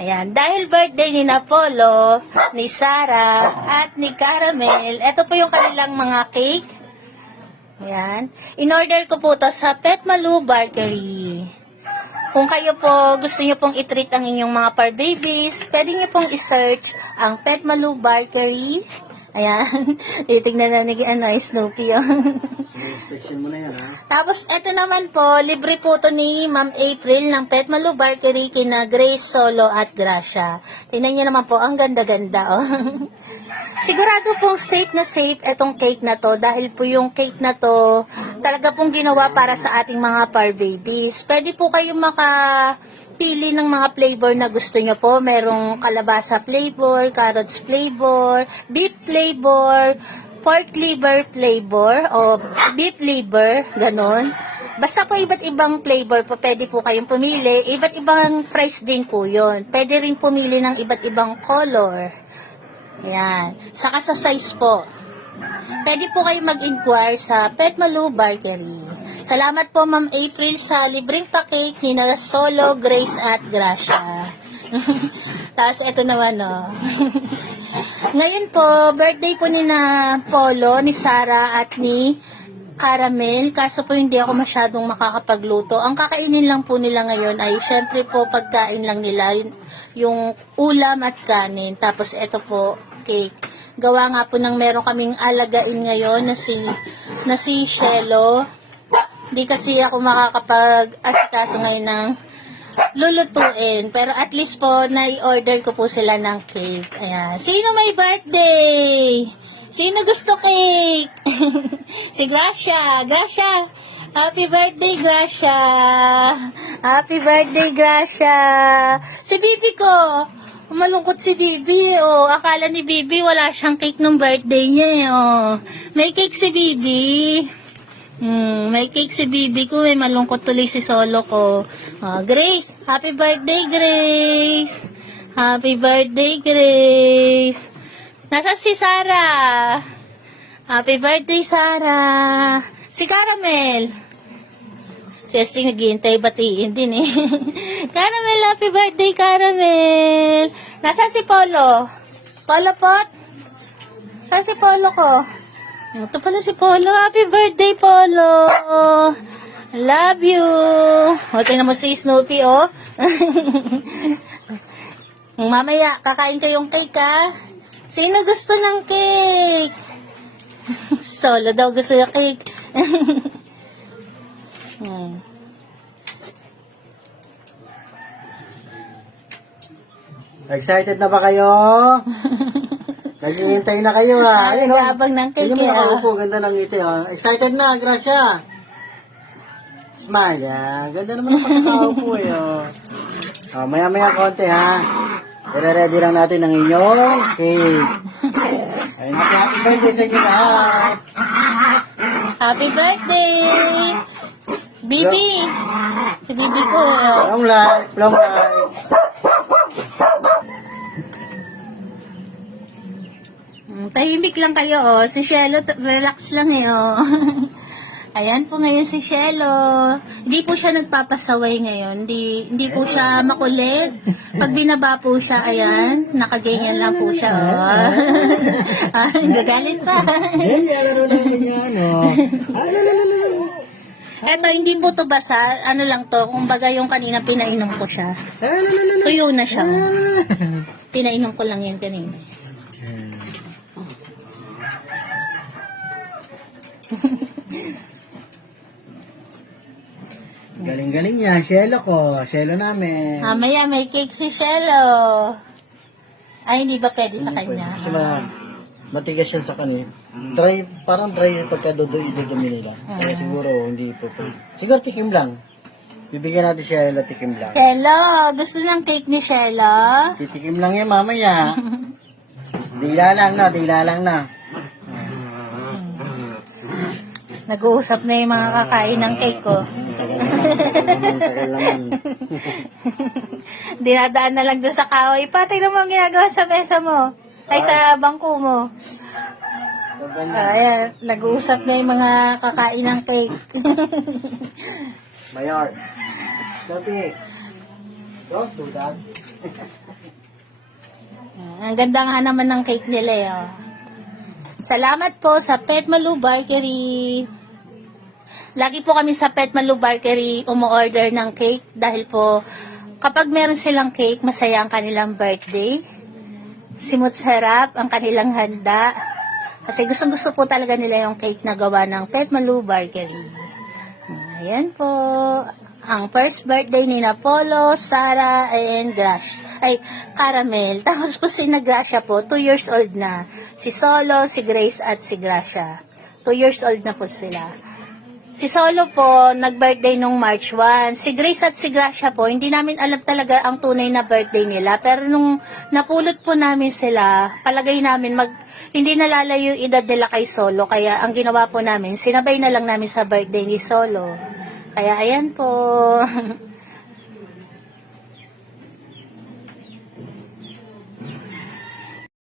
Ayan, dahil birthday ni Apollo, ni Sarah, at ni Caramel, ito po yung kanilang mga cake. Ayan. In-order ko po to sa Petmalu Bakery. Kung kayo po gusto nyo pong i-treat ang inyong mga par babies, pwede nyo pong i-search ang Petmalu Bakery. Ayan. Titignan na ni Snoopy. Inspection mo na yan, ha? Tapos, eto naman po, libre po to ni Ma'am April ng Petmalu Bakery kina Grace, Solo, at Gracia. Tingnan nyo naman po, ang ganda-ganda, oh. Sigurado pong safe na safe etong cake na to dahil po yung cake na to talaga pong ginawa para sa ating mga par babies. Pwede po kayong makapili ng mga flavor na gusto nyo po. Merong kalabasa flavor, carrots flavor, beef flavor, pork liver flavor o beef liver, ganon. Basta po iba't ibang flavor po, pwede po kayong pumili. Iba't ibang price din po yun. Pwede rin pumili ng iba't ibang color. Ayan. Saka sa size po. Pwede po kayo mag-inquire sa Petmalu Bakery. Salamat po Ma'am April sa libreng pa-cake ni na Solo, Grace at Gracia. Tapos ito naman, oh. Ngayon po, birthday po ni na Polo, ni Sarah at ni Caramel. Kaso po hindi ako masyadong makakapagluto. Ang kakainin lang po nila ngayon ay syempre po pagkain lang nila yung ulam at kanin. Tapos ito po, cake. Gawa nga po ng meron kaming alagain ngayon na si Shelo. Hindi kasi ako makakapag-asikaso ngayon ng lulutuin. Pero at least po, nai-order ko po sila ng cake. Ayan. Sino may birthday? Sino gusto cake? Si Gracia. Gracia. Happy birthday, Gracia. Happy birthday, Gracia. Si Bibi ko. Malungkot si Bibi. Oh, akala ni Bibi wala siyang cake nung birthday niya. Oh. May cake si Bibi. May cake si Bibi ko. Malungkot tuloy si Solo ko. Oh, Grace. Happy birthday, Grace. Happy birthday, Grace. Nasaan si Sarah? Happy birthday, Sarah. Si Caramel. Si naghihintay batiin din eh. Caramel, happy birthday, Caramel. Nasaan si Polo? Polo pot? Saan si Polo ko? Ito pala si Polo. Happy birthday, Polo. Love you. O, tingnan mo si Snoopy, oh. Mamaya, kakain kayong cake, ha? Sino gusto ng cake? Solo daw gusto yung cake. Excited na ba kayo? Naghihintay na kayo, ha? Ayun, Nag-aabang ng cake, Ayun, ah. nakaupo. Ganda ng ngiti, ha? Excited na, Gracia. Smile, ha? Ganda naman ang pagkakaupo, eh, oh. Oh, maya-maya konti, ha? I-ready lang natin ang inyong cake. Ayun, happy birthday sa inyo lahat. Happy birthday! Bibi! Si Bibi ko. Long life, long life. Tahimik lang kayo, oh. Si Shelo, relax lang eh, oh. Ayan po ngayon si Shelo. Hindi po siya nagpapasaway ngayon. Hindi po siya makulit. Pag binaba po siya, ayan, nakaganyan lang po siya, oh. Gagalit pa. Hindi, alaro lang ninyo, ano. Eto, hindi po to basa. Ano lang to, kumbaga yung kanina pinainom ko siya. Tuyo na siya. Pinainom ko lang yan kanina. Galing-galing niya. Shelo ko. Shelo namin. Mamaya may cake si Shelo. Ay, hindi ba pwede sa kanya? Kasi matigas yan sa kanin. Dry, parang dry pagka idudumi nila. Kaya siguro hindi po pwede. Siguro tikim lang. Bibigyan natin siya ng tikim lang. Shelo, gusto ng cake ni Shelo? Titikim lang yan mamaya. Dila lang na. Nag-uusap na yung mga kakain ng cake ko. Tagal naman. Dinadaan na lang doon sa kahoy. Patay na mo ang ginagawa sa mesa mo. Ay, sa bangko mo. Ayan, nag-uusap na yung mga kakain ng cake. Mayor. Don't do that. Ang ganda nga naman ng cake nila eh. Oh. Salamat po sa Pet Malu Bakery. Lagi po kami sa Pet Malu Bakery umu-order ng cake dahil po kapag meron silang cake, masaya ang kanilang birthday. Simut sarap ang kanilang handa. Kasi gustong-gusto po talaga nila yung cake na gawa ng Pet Malu Bakery. Ayan po. Ang first birthday ni Napolo, Sarah, and Caramel. Tapos po si Gracia po, 2 years old na. Si Solo, si Grace, at si Gracia. 2 years old na po sila. Si Solo po, nag-birthday nung March 1. Si Grace at si Gracia po, hindi namin alam talaga ang tunay na birthday nila. Pero nung napulot po namin sila, palagay namin hindi nalalayo yung edad nila kay Solo. Kaya ang ginawa po namin, sinabay na lang namin sa birthday ni Solo. Kaya ayan po.